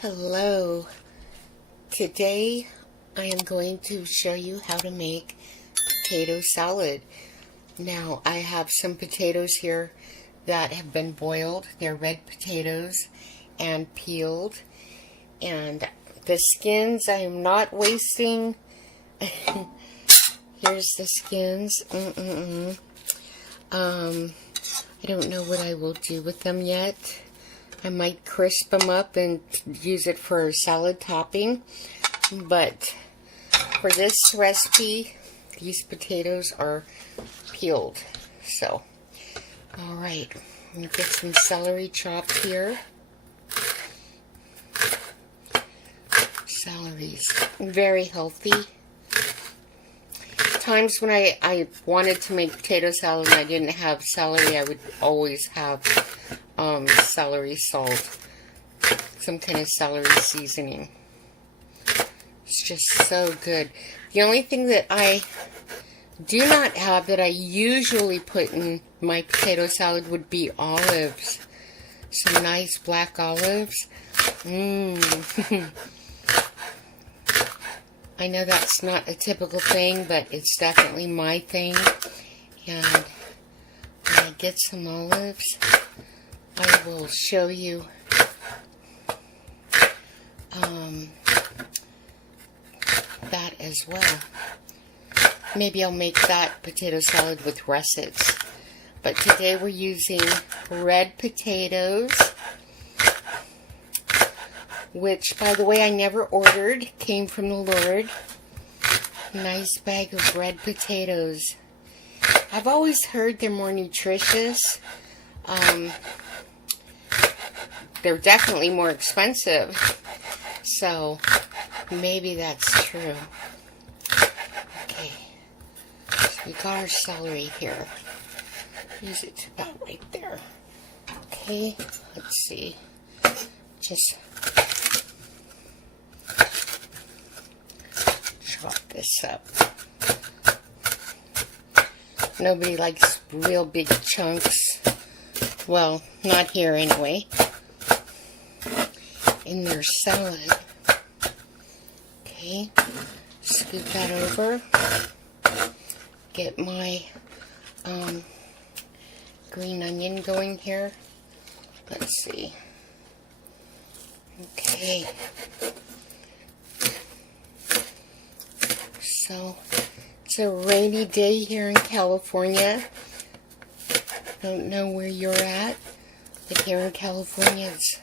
Hello. Today I am going to show you how to make potato salad. Now I have some potatoes here that have been boiled. They're red potatoes and peeled. And the skins I am not wasting. Here's the skins. I don't know what I will do with them yet. I might crisp them up and use it for salad topping. But for this recipe, these potatoes are peeled. So, alright. I'm going to get some celery chopped here. Celery's very healthy. Times when I wanted to make potato salad and I didn't have celery, I would always have celery salt, some kind of celery seasoning. It's just so good. The only thing that I do not have that I usually put in my potato salad would be olives. Some nice black olives. I know that's not a typical thing, but it's definitely my thing. And when I get some olives, I will show you that as well. Maybe I'll make that potato salad with russets. But today we're using red potatoes, which, by the way, I never ordered. Came from the Lord. Nice bag of red potatoes. I've always heard they're more nutritious. They're definitely more expensive. So, maybe that's true. Okay. So we got our celery here. Use it about right there. Okay. Let's see. Just chop this up. Nobody likes real big chunks. Well, not here anyway. In their salad. Okay. Scoop that over. Get my green onion going here. Let's see. Okay. So, it's a rainy day here in California. Don't know where you're at, but here in California it's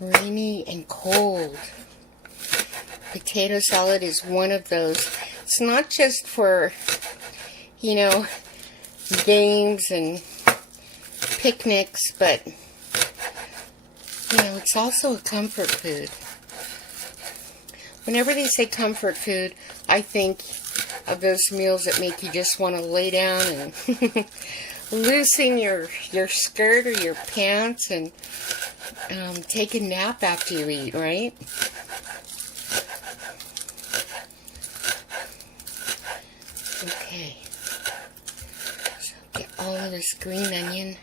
rainy and cold. Potato salad is one of those. It's not just for, you know, games and picnics, but, you know, it's also a comfort food. Whenever they say comfort food, I think of those meals that make you just want to lay down and loosen your skirt or your pants and take a nap after you eat, right? Okay. So get all of this green onion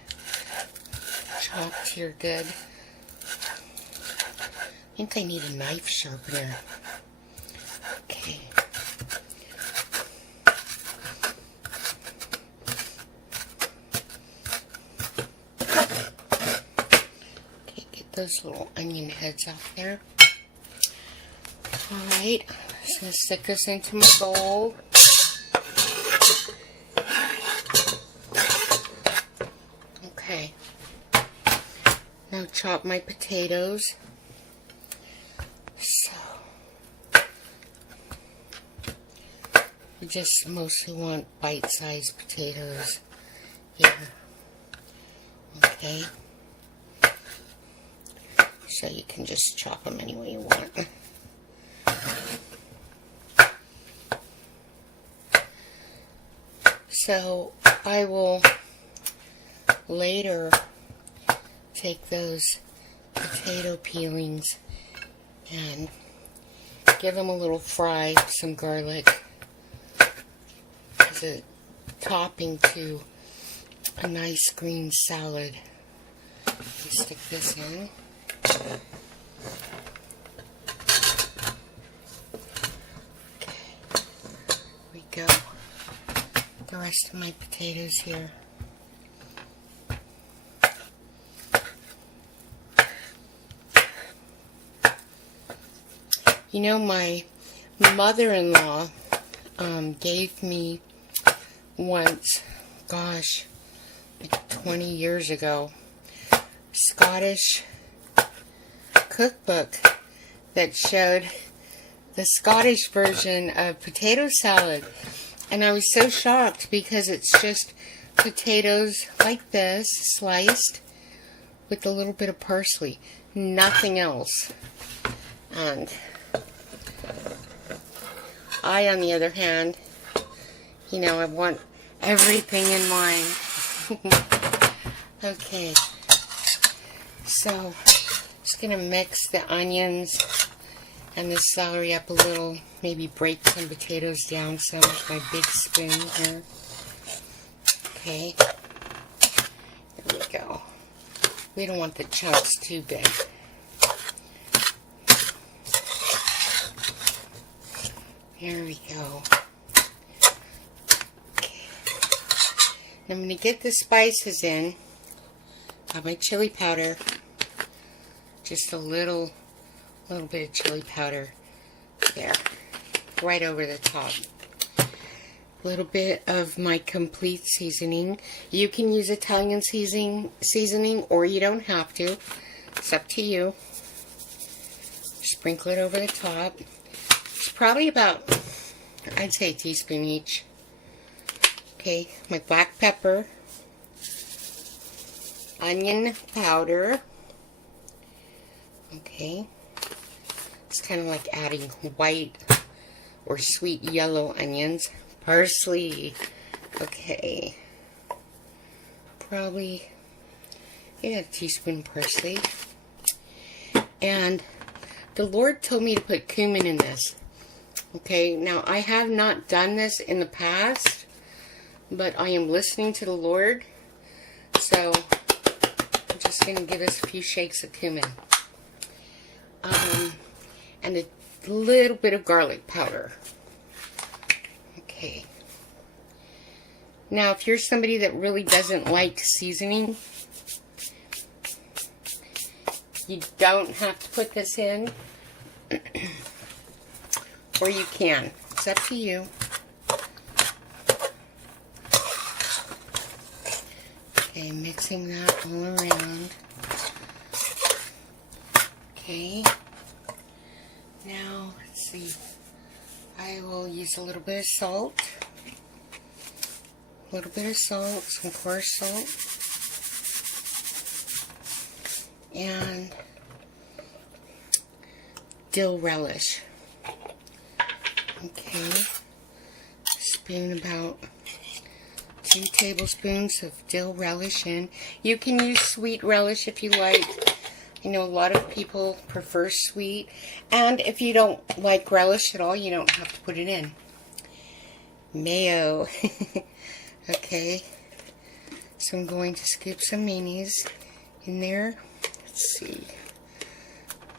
chopped here good. I think I need a knife sharpener. Okay. Okay, get those little onion heads off there. Alright, I'm just going to stick this into my bowl. Okay. Now chop my potatoes. So, you just mostly want bite-sized potatoes here. Okay. So you can just chop them any way you want. So I will later take those potato peelings and give them a little fry, some garlic, as a topping to a nice green salad. Stick this in. rest of my potatoes here. You know, my mother-in-law gave me once, gosh, like 20 years ago, Scottish cookbook that showed the Scottish version of potato salad. And I was so shocked because it's just potatoes like this, sliced, with a little bit of parsley. Nothing else. And I, on the other hand, you know, I want everything in mine. Okay. So, just going to mix the onions and the celery up a little. Maybe break some potatoes down some with my big spoon here. Okay. There we go. We don't want the chunks too big. There we go. Okay. I'm going to get the spices in. Got my chili powder. Just a little bit of chili powder there. Right over the top. A little bit of my complete seasoning. You can use Italian seasoning or you don't have to. It's up to you. Sprinkle it over the top. It's probably about, I'd say, a teaspoon each. Okay, my black pepper, onion powder. Okay, it's kind of like adding white or sweet yellow onions. Parsley. Okay, probably, yeah, a teaspoon parsley. And the Lord told me to put cumin in this. Okay, now I have not done this in the past, but I am listening to the Lord, so I'm just going to give us a few shakes of cumin. And a little bit of garlic powder. Okay. Now, if you're somebody that really doesn't like seasoning, you don't have to put this in. Or you can. It's up to you. Okay, mixing that all around. Okay. Now, let's see. I will use a little bit of salt. A little bit of salt, some coarse salt. And dill relish. Okay, spoon about 2 tablespoons of dill relish in. You can use sweet relish if you like. I know a lot of people prefer sweet. And if you don't like relish at all, you don't have to put it in. Mayo. Okay, so I'm going to scoop some mayonnaise in there. Let's see.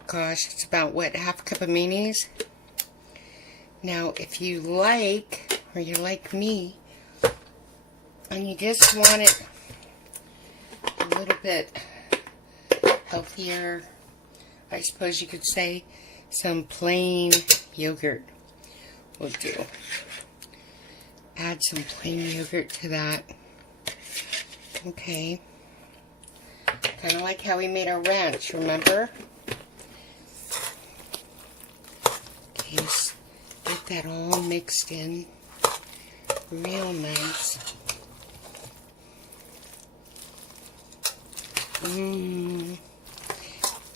Gosh, it's about, what, half a cup of mayonnaise? Now, if you like, or you're like me, and you just want it a little bit healthier, I suppose you could say, some plain yogurt will do. Add some plain yogurt to that. Okay. Kind of like how we made our ranch, remember? Okay, just get that all mixed in real nice.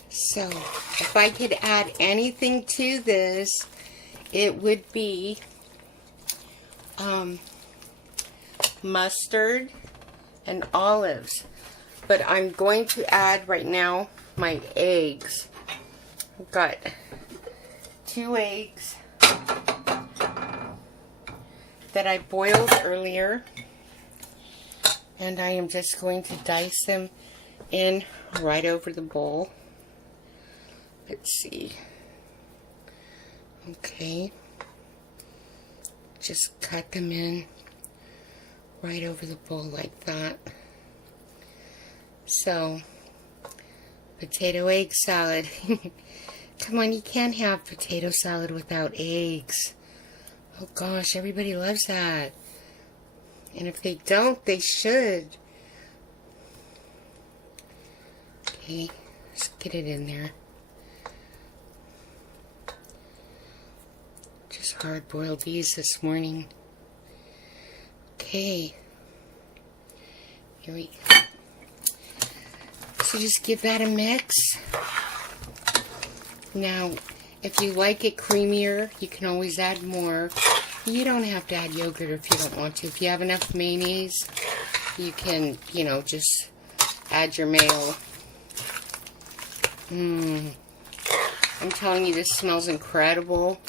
So, if I could add anything to this, it would be mustard and olives. But I'm going to add right now my eggs. I've got 2 eggs that I boiled earlier, and I am just going to dice them in right over the bowl. Let's see. Okay. Just cut them in right over the bowl like that. So, potato egg salad. Come on, you can't have potato salad without eggs. Oh gosh, everybody loves that. And if they don't, they should. Okay, let's get it in there. Just hard-boiled these this morning. Okay. Here we go. So just give that a mix. Now, if you like it creamier, you can always add more. You don't have to add yogurt if you don't want to. If you have enough mayonnaise, you can, you know, just add your mayo. I'm telling you, this smells incredible.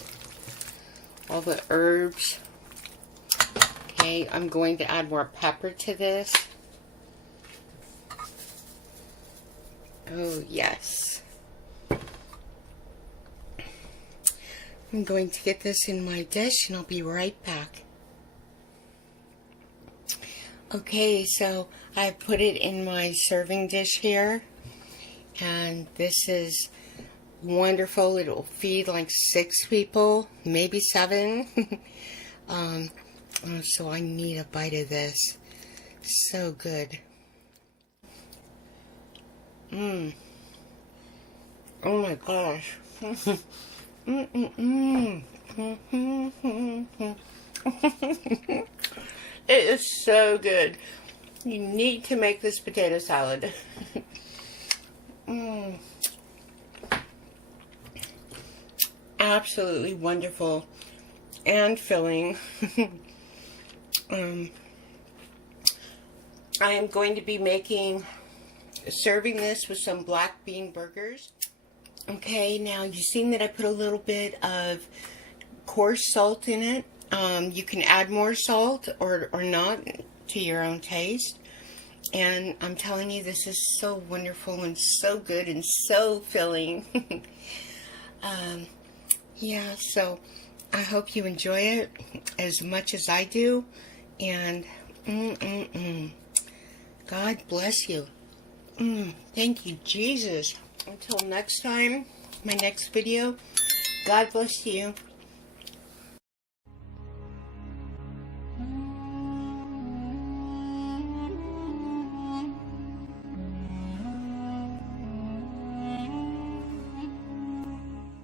All the herbs. Okay, I'm going to add more pepper to this. Oh, yes. I'm going to get this in my dish and I'll be right back. Okay, so I put it in my serving dish here. And this is wonderful. It'll feed like 6 people, maybe 7. So I need a bite of this. So good. Oh my gosh. It is so good. You need to make this potato salad. Absolutely wonderful and filling. I am going to be serving this with some black bean burgers. Okay, now you've seen that I put a little bit of coarse salt in it. You can add more salt or not to your own taste. And I'm telling you, this is so wonderful and so good and so filling. Yeah, so I hope you enjoy it as much as I do. And God bless you. Thank you, Jesus. Until next time, my next video, God bless you.